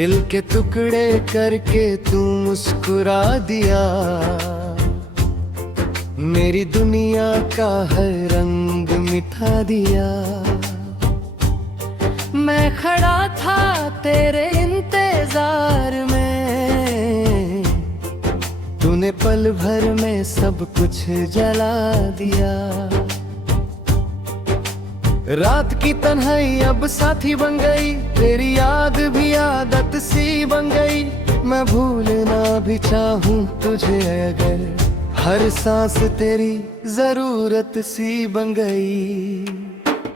दिल के टुकड़े करके तू मुस्कुरा दिया, मेरी दुनिया का हर रंग मिटा दिया। मैं खड़ा था तेरे इंतजार में, तूने पल भर में सब कुछ जला दिया। रात की तन्हाई अब साथी बन गई, तेरी याद भी आदत सी बन गई। मैं भूलना भी चाहूं तुझे अगर, हर सांस तेरी जरूरत सी बन गई।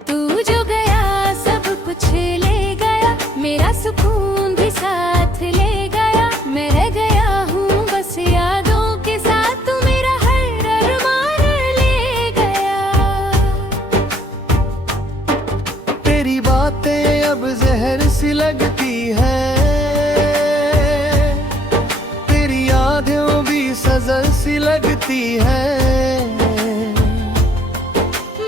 तू जो गया सब कुछ ले गया, मेरा सुकून भी साथ ले गया। मैं रह गया हूँ बस यादों के साथ, तू मेरा हर अरमान ले गया। तेरी बातें अब जहर सी लगती है, तेरी यादें भी सजा सी लगती है।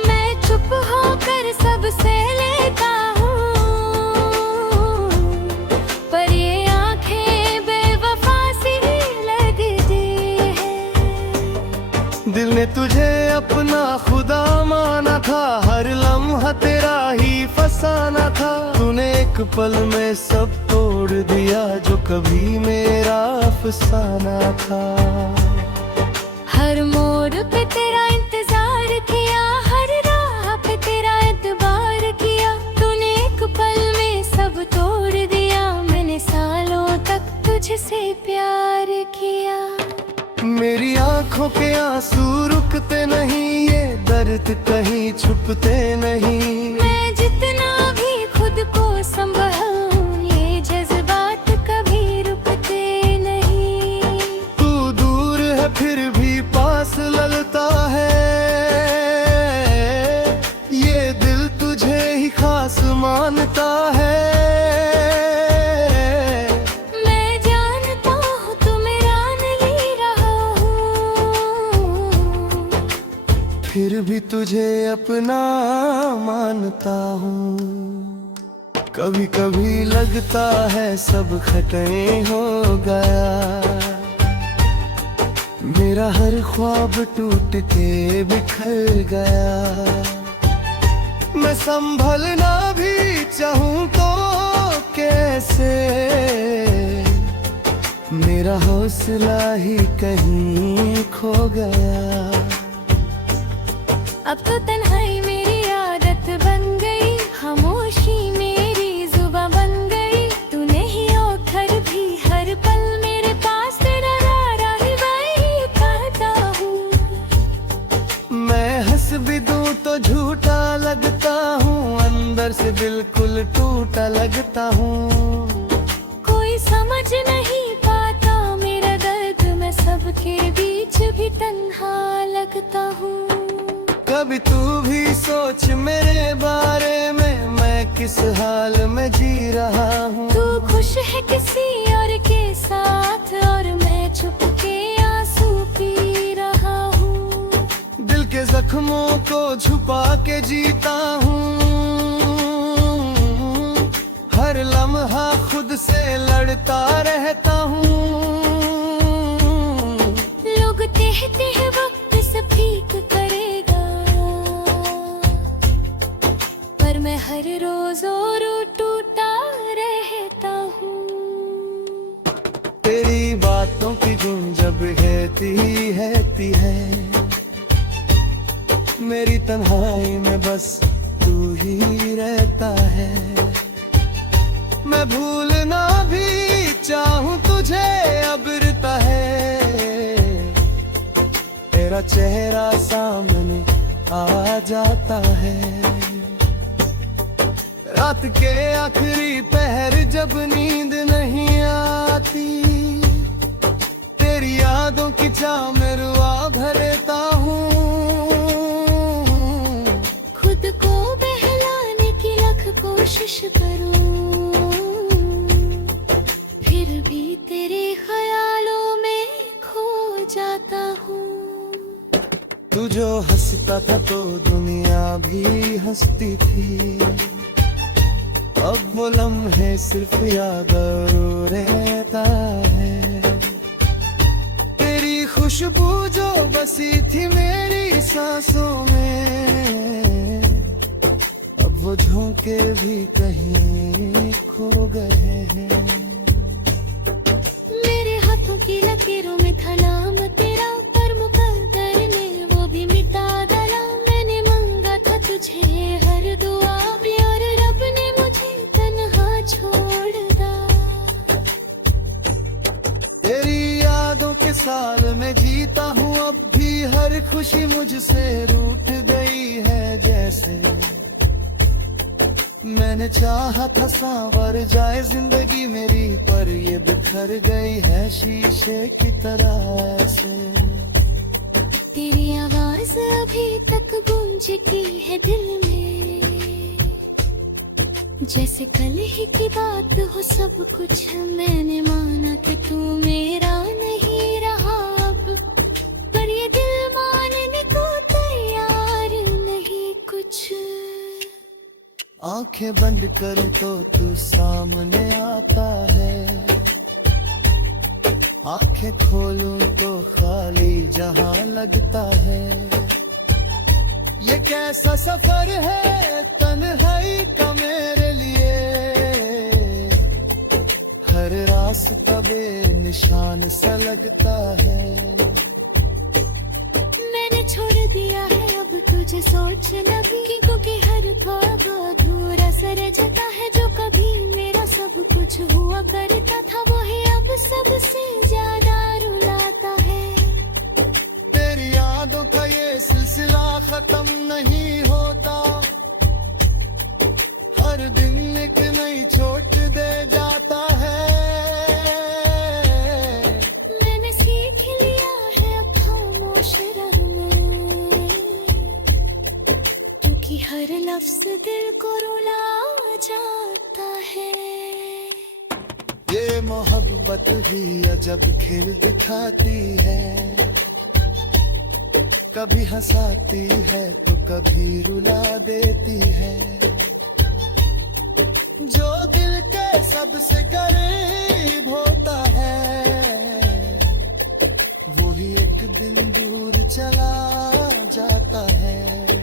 मैं चुप होकर सबसे लेता हूँ, पर ये आंखें बेवफा सी लगती है। दिल ने तुझे अपना खुदा माना था, हर लम्हा तेरा ही फसाना था। तूने एक पल में सब तोड़ दिया, जो कभी मेरा अफसाना था। हर मोड़ पे तेरा इंतजार किया, हर राह पे तेरा एतबार किया। तूने एक पल में सब तोड़ दिया, मैंने सालों तक तुझसे प्यार किया। मेरी आंखों के आंसू रुकते नहीं, ये दर्द कहीं छुपते नहीं। मैं जितना भी खुद को संभालूं, ये जज्बात कभी रुकते नहीं। तू दूर है फिर भी पास ललता है, ये दिल तुझे ही खास मानता है। मैं जानता हूँ तू मेरा नहीं रहा हूँ, फिर भी तुझे अपना मानता हूँ। कभी कभी लगता है सब खतरे हो गया, मेरा हर ख्वाब टूट के बिखर गया। मैं संभलना भी चाहूँ तो कैसे, मेरा हौसला ही कहीं खो गया। अब तो तन्हाई मेरी आदत बन गई, खामोशी मेरी जुबां बन गई। तू नहीं हो घर भी हर पल मेरे पास, तेरा नारा ही वही कहता हूँ। मैं हंस भी दूं तो झूठा लगता हूँ, अंदर से बिल्कुल टूटा लगता हूँ। कोई समझ नहीं पाता मेरा दर्द, मैं सबके बीच भी तन्हा लगता हूँ। कभी तू भी सोच मेरे बारे में, मैं किस हाल में जी रहा हूँ। तू खुश है किसी और के साथ, और मैं चुप के आंसू पी रहा हूँ। दिल के जख्मों को छुपा के जीता हूँ, हर लम्हा खुद से लड़ता रहता हूँ। लोग कहते हैं वक्त सफीक करेगा, पर मैं हर रोज और टूटा रहता हूँ। तेरी बातों की गूंज जब रहती है, मेरी तन्हाई में बस तू ही रहता है। मैं भूलना भी चाहूं तुझे अब रहता है, तेरा चेहरा सामने आ जाता है। रात के आखिरी पहर जब नींद नहीं आती, तेरी यादों की चाह में रुआ भरता हूँ। खुद को बहलाने की लख कोशिश करूं, फिर भी तेरे ख्यालों में खो जाता हूँ। तू जो हंसता था तो दुनिया भी हंसती थी, अब वो लम्हे सिर्फ याद और रहता है। तेरी खुशबू जो बसी थी मेरी सांसों में, अब वो झोंके भी कहीं खो गए हैं। मेरे हाथों की लकीरों में था नाम तेरा, पर मुकद्दर ने वो भी मिटा डाला। मैंने मांगा था तुझे हर दुआ भी, और रब ने मुझे तन्हा छोड़ दा। तेरी यादों के साल में जीता हूँ अब भी, हर खुशी मुझसे रूठ गई है जैसे। मैंने चाहा था सांवर जाए जिंदगी मेरी, पर ये बिखर गई है शीशे की तरह ऐसे। तेरी आवाज अभी तक गूंजती है दिल में, जैसे कल ही की बात हो सब कुछ। मैंने माना कि तू मेरा नहीं रहा अब, पर ये दिल मानने को तैयार नहीं कुछ। आंखें बंद करूं तो तू सामने आता है, आंखें खोलूं तो खाली जहां लगता है। ये कैसा सफर है तन्हाई का मेरे लिए, हर रास्ता बेनिशान सा लगता है। मैंने छोड़ दिया है अब तुझे सोचना भी, क्योंकि हर ख्वाब अधूरा सा रह जाता है। जो कभी मेरा सब कुछ हुआ करता था, वही अब सबसे ज्यादा रुलाता है। तेरी यादों का ये सिलसिला खत्म नहीं होता, हर दिन एक नई चोट दे जाता है। मैंने सीख लिया है अब खामोश रहना, क्योंकि हर लफ्ज दिल को रुला जाता है। ये मोहब्बत ही अजब खेल दिखाती है, कभी हंसाती है तो कभी रुला देती है। जो दिल के सबसे करीब होता है, वो ही एक दिन दूर चला जाता है।